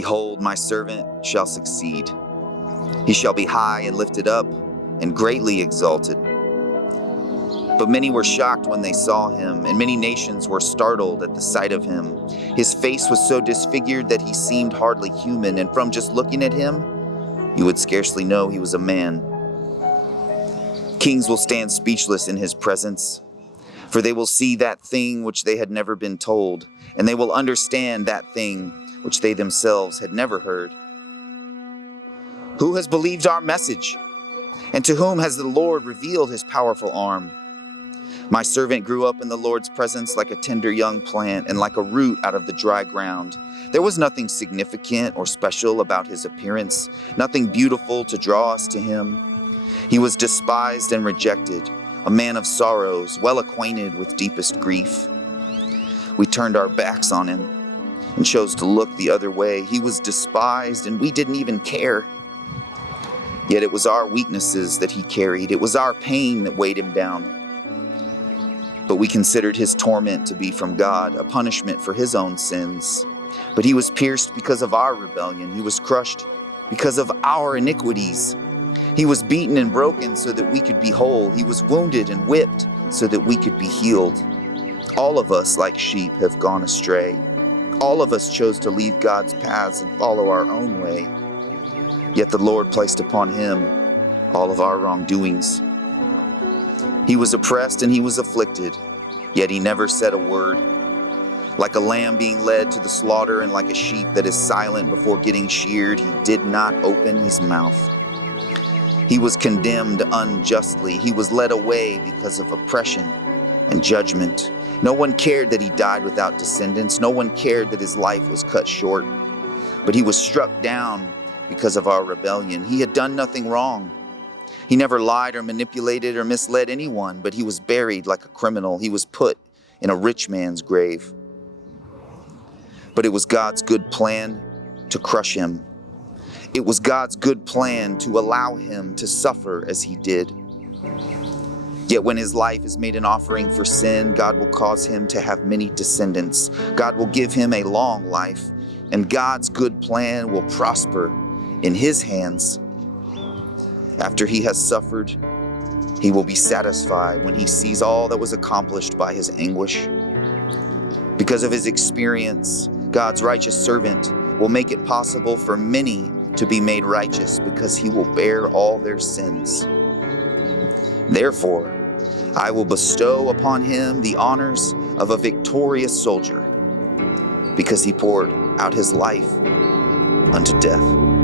Behold, my servant shall succeed. He shall be high and lifted up and greatly exalted. But many were shocked when they saw him, and many nations were startled at the sight of him. His face was so disfigured that he seemed hardly human, and from just looking at him, you would scarcely know he was a man. Kings will stand speechless in his presence, for they will see that thing which they had never been told, and they will understand that thing which they themselves had never heard. Who has believed our message? And to whom has the Lord revealed his powerful arm? My servant grew up in the Lord's presence like a tender young plant and like a root out of the dry ground. There was nothing significant or special about his appearance, nothing beautiful to draw us to him. He was despised and rejected, a man of sorrows, well acquainted with deepest grief. We turned our backs on him and chose to look the other way. He was despised and we didn't even care. Yet it was our weaknesses that he carried. It was our pain that weighed him down. But we considered his torment to be from God, a punishment for his own sins. But he was pierced because of our rebellion. He was crushed because of our iniquities. He was beaten and broken so that we could be whole. He was wounded and whipped so that we could be healed. All of us, like sheep, have gone astray. All of us chose to leave God's paths and follow our own way. Yet the Lord placed upon him all of our wrongdoings. He was oppressed and he was afflicted, yet he never said a word. Like a lamb being led to the slaughter and like a sheep that is silent before getting sheared, he did not open his mouth. He was condemned unjustly. He was led away because of oppression and judgment. No one cared that he died without descendants. No one cared that his life was cut short. But he was struck down because of our rebellion. He had done nothing wrong. He never lied or manipulated or misled anyone, but he was buried like a criminal. He was put in a rich man's grave. But it was God's good plan to crush him. It was God's good plan to allow him to suffer as he did. Yet when his life is made an offering for sin, God will cause him to have many descendants. God will give him a long life, and God's good plan will prosper in his hands. After he has suffered, he will be satisfied when he sees all that was accomplished by his anguish. Because of his experience, God's righteous servant will make it possible for many to be made righteous because he will bear all their sins. Therefore, I will bestow upon him the honors of a victorious soldier because he poured out his life unto death.